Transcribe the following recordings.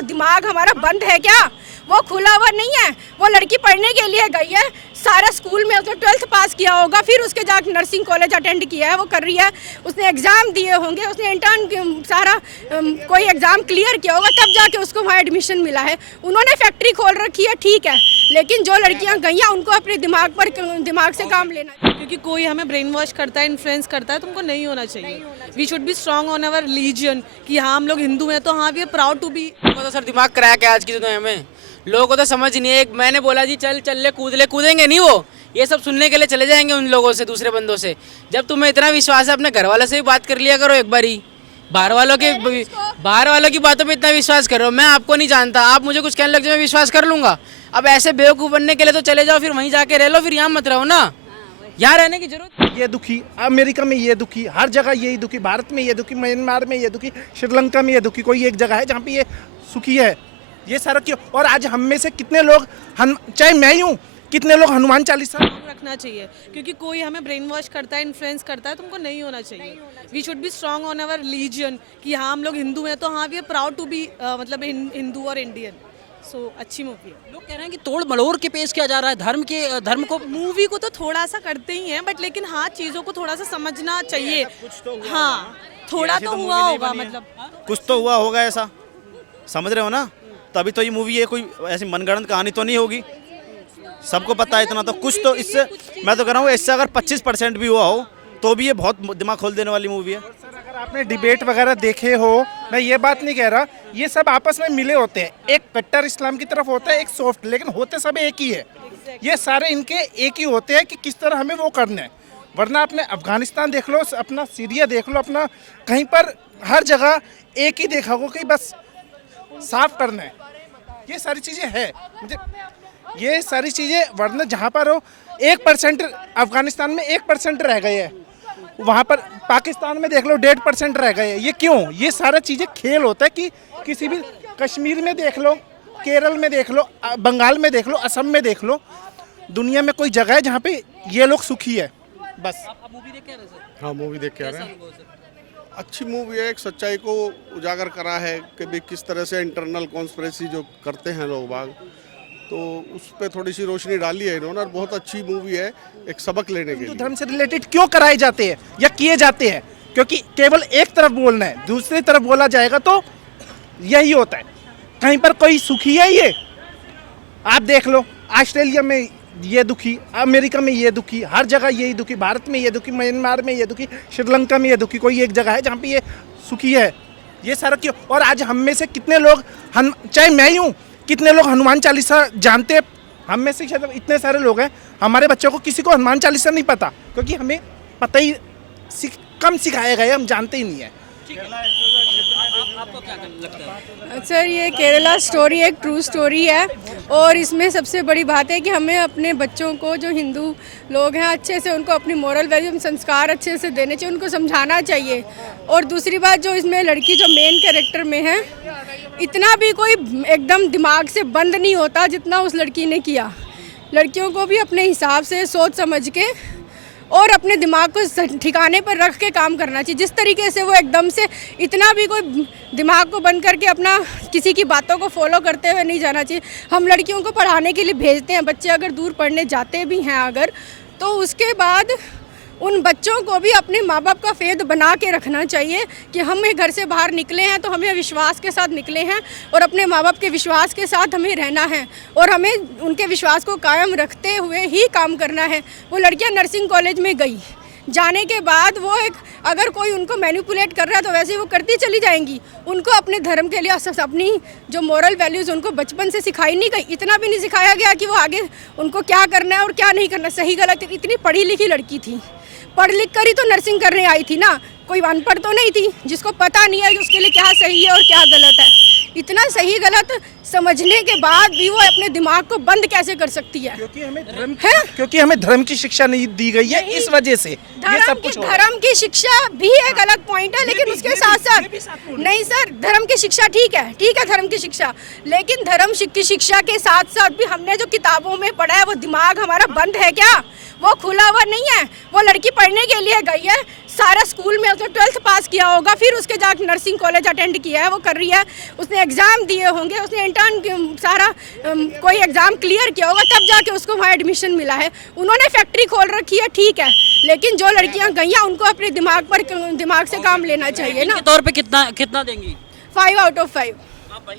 वो दिमाग हमारा बंद है क्या? वो खुला हुआ नहीं है। वो लड़की पढ़ने के लिए गई है, सारा स्कूल में उसने 12th पास किया होगा, फिर उसके जाकर नर्सिंग कॉलेज अटेंड किया है, वो कर रही है, उसने एग्ज़ाम दिए होंगे, उसने इंटर्न सारा कोई एग्ज़ाम क्लियर किया होगा, तब जाके उसको वहाँ एडमिशन मिला है। उन्होंने फैक्ट्री खोल रखी है, ठीक है, लेकिन जो लड़कियाँ गई हैं उनको अपने दिमाग से काम लेना है। क्योंकि कोई हमें ब्रेन वॉश करता है, इन्फ्लुएंस करता है, तुमको नहीं होना चाहिए। We should be strong on our religion कि हाँ हम लोग हिंदू हैं तो हाँ we are proud to be. तो सर दिमाग क्रैक है आज की दुनिया में, लोगों को तो समझ नहीं है। एक मैंने बोला जी चल ले कूदेंगे नहीं, वो ये सब सुनने के लिए चले जाएंगे उन लोगों से, दूसरे बंदों से। जब तुम्हें इतना विश्वास है अपने घर वालों से भी बात कर लिया करो एक बारी। बाहर वालों की बातों पे इतना विश्वास कर रहे हो। मैं आपको नहीं जानता, आप मुझे कुछ कहने लग जाए मैं विश्वास कर लूंगा। अब ऐसे बेवकूफ़ बनने के लिए तो चले जाओ, फिर वहीं जाके रह लो, फिर यहाँ मत रहो ना, यहाँ रहने की जरूरत। ये दुखी, अमेरिका में ये दुखी, हर जगह यही दुखी, भारत में ये दुखी, म्यांमार में ये दुखी, श्रीलंका में ये दुखी, कोई एक जगह है जहाँ पे ये सुखी है। ये सारा क्यों? और आज हम में से कितने लोग, चाहे मैं ही हूँ, कितने लोग हनुमान चालीसा रखना चाहिए। क्योंकि कोई हमें ब्रेन वॉश करता है, इन्फ्लुएंस करता है, तुमको नहीं होना चाहिए। We should be strong on our religion कि हाँ हम लोग हिंदू हैं तो हाँ we are proud to be मतलब हिंदू और इंडियन। सो अच्छी मूवी है। लोग कह रहे हैं कि तोड़ मड़ोड़ के पेश किया जा रहा है धर्म को। मूवी को तो थोड़ा सा करते ही हैं, बट लेकिन हाँ चीज़ों को थोड़ा सा समझना चाहिए। हाँ थोड़ा तो हुआ होगा, मतलब कुछ तो हुआ होगा ऐसा, समझ रहे हो ना? तभी तो ये मूवी है, कोई ऐसी मनगढ़ंत कहानी तो नहीं होगी। सबको पता है इतना तो, कुछ तो इससे मैं तो कह रहा हूँ इससे अगर 25% भी हुआ हो तो भी ये बहुत दिमाग खोल देने वाली मूवी है। सर अगर आपने डिबेट वगैरह देखे हो, मैं ये बात नहीं कह रहा, ये सब आपस में मिले होते हैं। एक कट्टर इस्लाम की तरफ होता है, एक सॉफ्ट, लेकिन होते सब एक ही है। ये सारे इनके एक ही होते हैं कि किस तरह हमें वो करना है। वरना आपने अफगानिस्तान देख लो, अपना सीरिया देख लो, अपना कहीं पर हर जगह एक ही देखा होगा कि बस साफ करना है। ये सारी चीज़ें हैं, ये सारी चीज़ें, वरना जहाँ पर हो 1% अफगानिस्तान में 1% रह गए हैं, वहाँ पर पाकिस्तान में देख लो 1.5% रह गए हैं। ये क्यों? ये सारा चीज़ें खेल होता है कि किसी भी, कश्मीर में देख लो, केरल में देख लो, बंगाल में देख लो, असम में देख लो, दुनिया में कोई जगह है जहाँ पे ये लोग सुखी है। बस आप मूवी देख के आ रहे हैं? हाँ मूवी देख के आ रहे हैं। अच्छी मूवी है, एक सच्चाई को उजागर करा है कि भी किस तरह से इंटरनल कॉन्स्पिरेसी जो करते हैं लोग बाग, तो उस पर थोड़ी सी रोशनी डाली है इन्होंने। और बहुत अच्छी मूवी है, एक सबक लेने के लिए। धर्म से रिलेटेड क्यों कराए जाते हैं या किए जाते हैं? क्योंकि केवल एक तरफ बोलना है, दूसरी तरफ बोला जाएगा तो यही होता है। कहीं पर कोई सुखी है? ये आप देख लो, ऑस्ट्रेलिया में ये दुखी, अमेरिका में ये दुखी, हर जगह यही दुखी, भारत में ये दुखी, म्यांमार में ये दुखी, श्रीलंका में ये दुखी, कोई एक जगह है जहाँ पे ये सुखी है। ये सारा क्यों? और आज हम में से कितने लोग, चाहे मैं ही हूँ, कितने लोग हनुमान चालीसा जानते हैं? हम में से शायद इतने सारे लोग हैं, हमारे बच्चों को किसी को हनुमान चालीसा नहीं पता, क्योंकि हमें पता ही कम सिखाया गया, हम जानते ही नहीं है। आपको क्या लगता है? सर ये केरला स्टोरी एक ट्रू स्टोरी है, और इसमें सबसे बड़ी बात है कि हमें अपने बच्चों को, जो हिंदू लोग हैं, अच्छे से उनको अपनी मोरल वैल्यू, संस्कार अच्छे से देने चाहिए, उनको समझाना चाहिए। और दूसरी बात, जो इसमें लड़की जो मेन कैरेक्टर में है, इतना भी कोई एकदम दिमाग से बंद नहीं होता जितना उस लड़की ने किया। लड़कियों को भी अपने हिसाब से सोच समझ के और अपने दिमाग को ठिकाने पर रख के काम करना चाहिए। जिस तरीके से वो एकदम से, इतना भी कोई दिमाग को बंद करके अपना किसी की बातों को फॉलो करते हुए नहीं जाना चाहिए। हम लड़कियों को पढ़ाने के लिए भेजते हैं, बच्चे अगर दूर पढ़ने जाते भी हैं अगर, तो उसके बाद उन बच्चों को भी अपने माँ बाप का फेद बना के रखना चाहिए कि हम घर से बाहर निकले हैं तो हमें विश्वास के साथ निकले हैं, और अपने माँ बाप के विश्वास के साथ हमें रहना है, और हमें उनके विश्वास को कायम रखते हुए ही काम करना है। वो लड़कियां नर्सिंग कॉलेज में गई, जाने के बाद वो एक, अगर कोई उनको मैनिपुलेट कर रहा है तो वैसे ही वो करती चली जाएंगी। उनको अपने धर्म के लिए अपनी जो मोरल वैल्यूज़ उनको बचपन से सिखाई नहीं गई, इतना भी नहीं सिखाया गया कि वो आगे उनको क्या करना है और क्या नहीं करना, सही गलत। इतनी पढ़ी लिखी लड़की थी, पढ़ लिख कर ही तो नर्सिंग करने आई थी ना, कोई अनपढ़ तो नहीं थी जिसको पता नहीं है कि उसके लिए क्या सही है और क्या गलत है। इतना सही गलत समझने के बाद भी वो अपने दिमाग को बंद कैसे कर सकती है? क्योंकि हमें धर्म की शिक्षा नहीं दी गई है, इस वजह से ये सब कुछ। धर्म की शिक्षा भी एक अलग पॉइंट है, लेकिन उसके साथ साथ नहीं सर, धर्म की शिक्षा ठीक है धर्म की शिक्षा, लेकिन धर्म की शिक्षा के साथ साथ भी हमने जो किताबों में पढ़ा है, वो दिमाग हमारा बंद है क्या? वो खुला हुआ नहीं है। वो लड़की पढ़ने के लिए गई है, सारा स्कूल में उसने 12th पास किया होगा, फिर उसके जाकर नर्सिंग कॉलेज अटेंड किया है, वो कर रही है, उसने उसने एग्ज़ाम दिए होंगे, उसने इंटर्न सारा कोई एग्ज़ाम क्लियर किया होगा, तब जाके उसको वहाँ एडमिशन मिला है। उन्होंने फैक्ट्री खोल रखी है, ठीक है, लेकिन जो लड़कियाँ गई हैं उनको अपने दिमाग से काम लेना चाहिए ना। के तौर पे कितना कितना देंगी? 5 आउट ऑफ 5। आप भाई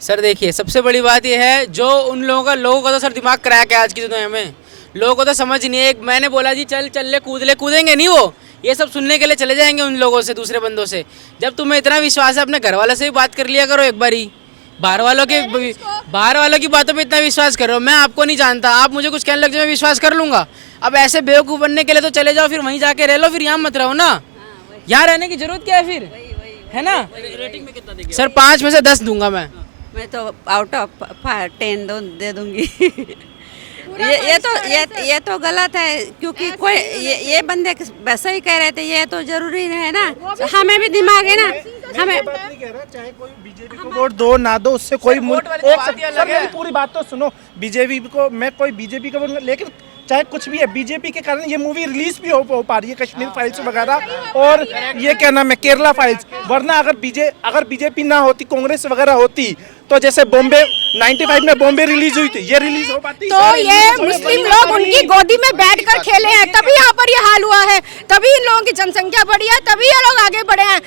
सर देखिए, सबसे बड़ी बात यह है जो उन लोगों का तो सर दिमाग क्रैक है आज की दुनिया में। लोगों को तो समझ नहीं है। एक मैंने बोला जी चल ले कूदेंगे नहीं वो, ये सब सुनने के लिए चले जाएंगे उन लोगों से, दूसरे बंदों से। जब तुम्हें इतना विश्वास है, अपने घर वालों से भी बात कर लिया करो एक बारी। बाहर वालों की बातों पे इतना विश्वास करो। मैं आपको नहीं जानता, आप मुझे कुछ कहने लग जाए मैं विश्वास कर लूंगा। अब ऐसे बेवकूफ़ बनने के लिए तो चले जाओ, फिर वहीं जाके रह लो, फिर यहाँ मत रहो ना। यहाँ रहने की जरूरत क्या है फिर, है ना। रेटिंग में कितना देंगे? सर 5 में से 10 दूंगा मैं। मैं तो आउट ऑफ 10 दे दूंगी। ये तो गलत है, क्योंकि कोई ये बंदे वैसा ही कह रहे थे, ये तो जरूरी है ना, हमें भी दिमाग है ना, हमें बात नहीं कह रहा, चाहे कोई बीजेपी को वोट दो ना दो, उससे कोई सर मेरी पूरी बात तो सुनो। बीजेपी को मैं कोई बीजेपी को, लेकिन चाहे कुछ भी है, बीजेपी के कारण ये मूवी रिलीज भी हो पा रही है, कश्मीर फाइल्स वगैरह, और ये क्या नाम है, केरला फाइल्स। वरना अगर बीजेपी ना होती, कांग्रेस वगैरह होती, तो जैसे बॉम्बे 95 में बॉम्बे रिलीज हुई थी, ये रिलीज हो पाती। तो ये मुस्लिम लोग उनकी गोदी में बैठकर खेले हैं, तभी यहाँ पर ये हाल हुआ है, तभी इन लोगों की जनसंख्या बढ़ी है, तभी ये लोग आगे बढ़े हैं।